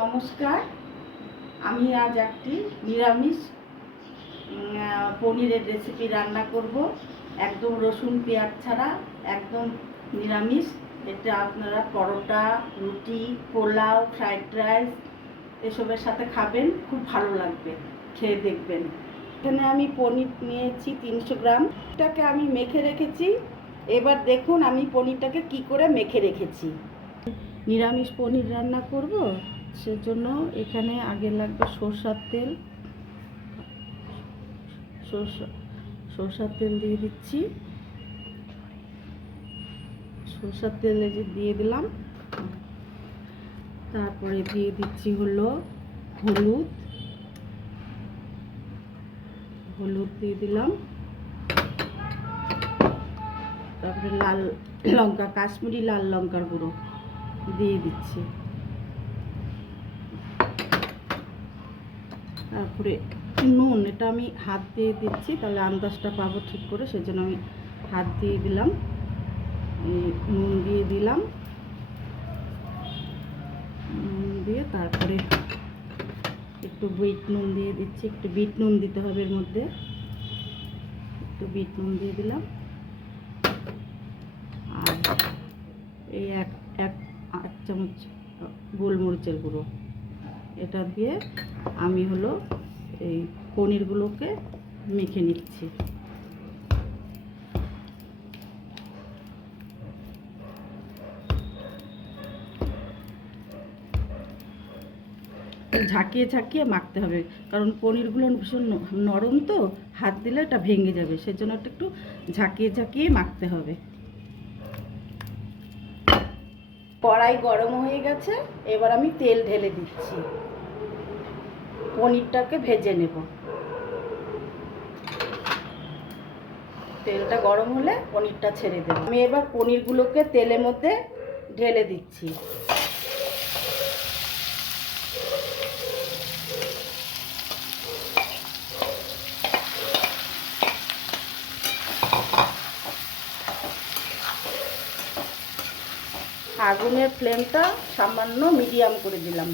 নমস্কার। আমি আজ একটি নিরামিষ পনিরের রেসিপি রান্না করব। একদম রসুন পেঁয়াজ ছাড়া, একদম নিরামিষ। এটা আপনারা পরোটা, রুটি, পোলাও, ফ্রাইড রাইস এসবের সাথে খাবেন, খুব ভালো লাগবে, খেয়ে দেখবেন। এখানে আমি পনির নিয়েছি 300 গ্রাম। এটাকে আমি মেখে রেখেছি। এবার দেখুন আমি পনিরটাকে কি করে মেখে রেখেছি। নিরামিষ পনির রান্না করব, সেজন্য এখানে আগে লাগবে সরষের তেল। সরষের তেল দিয়ে দিচ্ছি। সরষের তেল দিয়ে দিলাম। তারপরে দিয়ে দিচ্ছি হলো হলুদ দিয়ে দিলাম। তারপরে লাল লঙ্কা, কাশ্মীরি লাল লঙ্কার গুঁড়ো দিয়ে দিচ্ছি। তারপরে নুন, এটা আমি হাত দিয়ে দিচ্ছি, তাহলে আন্দাজটা পাবো ঠিক করে, সেজন্য আমি হাত দিয়ে দিলাম। নুন দিয়ে দিলাম, নুন দিয়ে তারপরে একটু বিট নুন দিয়ে দিচ্ছি। একটু বিট নুন দিতে হবে এর মধ্যে, একটু বিট নুন দিয়ে দিলাম। আর এই এক চামচ গোলমরিচের গুঁড়ো, এটা দিয়ে আমি হলো এই পনিরগুলোকে মেখে নিচ্ছি। ঝাঁকিয়ে ঝাঁকিয়ে মাখতে হবে, কারণ পনিরগুলো ভীষণ নরম, তো হাত দিলে এটা ভেঙে যাবে, সেজন্য একটু ঝাঁকিয়ে ঝাঁকিয়ে মাখতে হবে। কড়াই গরম হয়ে গেছে, এবার আমি তেল ঢেলে দিচ্ছি। পনিরটাকে ভেজে নেব। তেলটা গরম হলে পনিরটা ছেড়ে দেব। আমি এবার পনিরগুলোকে তেলের মধ্যে ঢেলে দিচ্ছি। আগুনের ফ্লেমটা সামান্য মিডিয়াম করে দিলাম।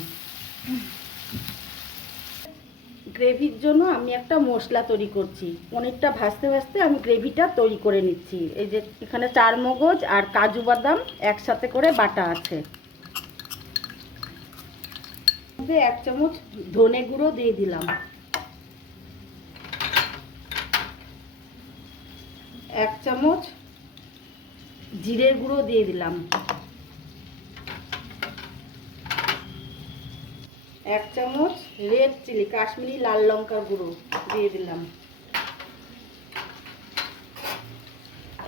গ্রেভির জন্য আমি একটা মশলা তৈরি করছি। পনিরটা ভাজতে ভাজতে আমি গ্রেভিটা তৈরি করে নিচ্ছি। এই যে এখানে 4 মগজ আর কাজু বাদাম একসাথে করে বাটা আছে। 1 চামচ ধনে গুঁড়ো দিয়ে দিলাম। 1 চামচ জিরের গুঁড়ো দিয়ে দিলাম। 1 চামচ রেড চিলি, কাশ্মীরি লাল লঙ্কার গুঁড়ো দিয়ে দিলাম।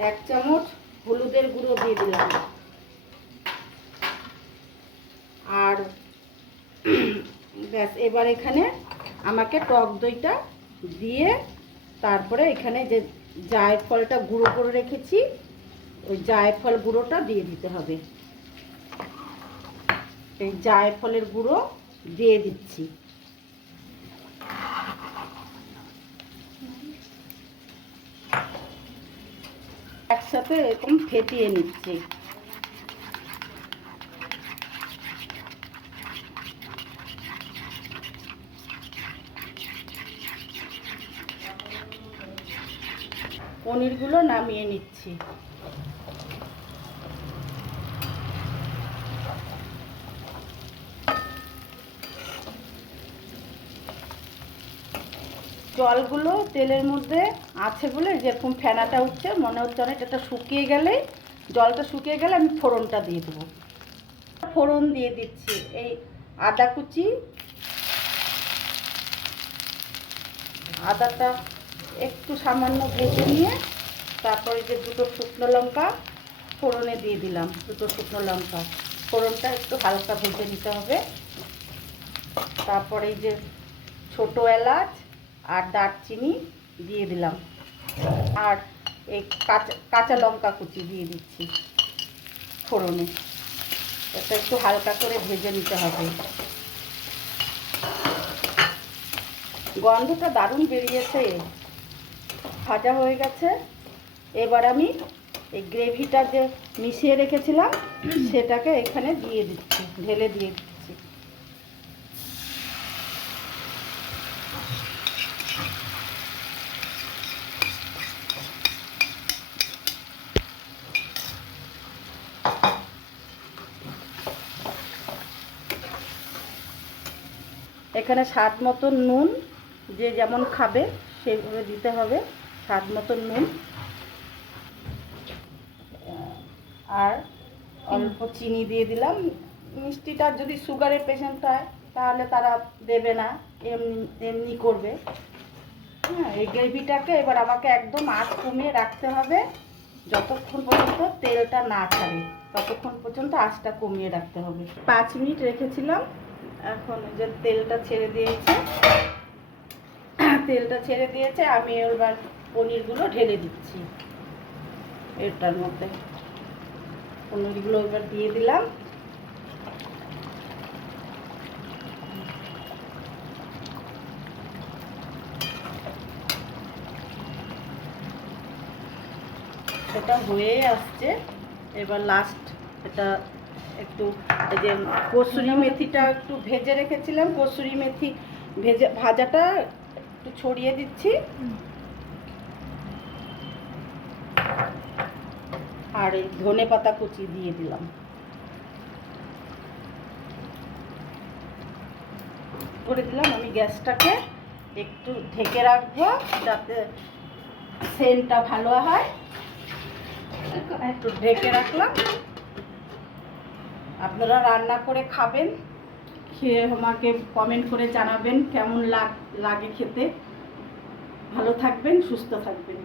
1 চামচ হলুদের গুঁড়ো দিয়ে দিলাম। আর ব্যাস, এবার এখানে আমাকে টক দইটা দিয়ে তারপরে এখানে যে জায়ফলটা গুঁড়ো করে রেখেছি, ওই জায়ফল গুঁড়োটা দিয়ে দিতে হবে। এই জায়ফলের গুঁড়ো দিয়ে দিচ্ছি। একসাথে এরকম ফেটিয়ে নিচ্ছি। পনিরগুলো নামিয়ে নিচ্ছি। জলগুলো তেলের মধ্যে আছে বলে যেরকম ফেনাটা উঠছে, মনে হচ্ছে অনেকটা শুকিয়ে গেলেই, জলটা শুকিয়ে গেলে আমি ফোড়নটা দিয়ে দেবো। ফোড়ন দিয়ে দিচ্ছি এই আদা কুচি। আদাটা একটু সামান্য ভেজে নিয়ে তারপরে যে 2টো শুকনো লঙ্কা ফোড়নে দিয়ে দিলাম। 2টো শুকনো লঙ্কা ফোড়নটা একটু হালকা ভেজে নিতে হবে। তারপরে এই যে ছোটো এলাচ আর দারচিনি দিয়ে দিলাম। আর এই কাঁচা লঙ্কা কুচি দিয়ে দিচ্ছি ফোড়নে। এটা একটু হালকা করে ভেজে নিতে হবে। গন্ধটা দারুণ বেরিয়েছে, ভাজা হয়ে গেছে। এবার আমি এই গ্রেভিটা যে মিশিয়ে রেখেছিলাম সেটাকে এখানে দিয়ে দিচ্ছি, ঢেলে দিয়ে দিচ্ছি। এখানে স্বাদ মতন নুন, যে যেমন খাবে সেইভাবে দিতে হবে, স্বাদ মতন নুন, আর অল্প চিনি দিয়ে দিলাম। মিষ্টিটা যদি সুগারের পেশেন্ট হয় তাহলে তারা দেবে না, এমনি এমনি করবে। হ্যাঁ, এই গ্রেভিটাকে এবার আমাকে একদম আঁচ কমিয়ে রাখতে হবে, যতক্ষণ পর্যন্ত তেলটা না ছাড়ে ততক্ষণ পর্যন্ত আঁচটা কমিয়ে রাখতে হবে। 5 মিনিট রেখেছিলাম, এখন যে তেলটা ছেড়ে দিয়েছে, আমি এবার পনিরগুলো ঢেলে দিচ্ছি এটার মধ্যে। পনিরগুলো এবার দিয়ে দিলাম। এটা হয়ে আসছে, এবার লাস্ট এটা একটু, এই যে কসুরি মেথিটা একটু ভেজে রেখেছিলাম, কসুরি মেথি ভাজাটা একটু ছড়িয়ে দিচ্ছি, আর এই ধনে পাতা কুচি দিয়ে দিলাম। করে দিলাম। আমি গ্যাসটাকে একটু ঢেকে রাখবো যাতে সেন্টটা ভালো হয়, একটু ঢেকে রাখলাম। আপনারা রান্না করে খাবেন, খেয়ে আমাকে কমেন্ট করে জানাবেন কেমন লাগে খেতে। ভালো থাকবেন, সুস্থ থাকবেন।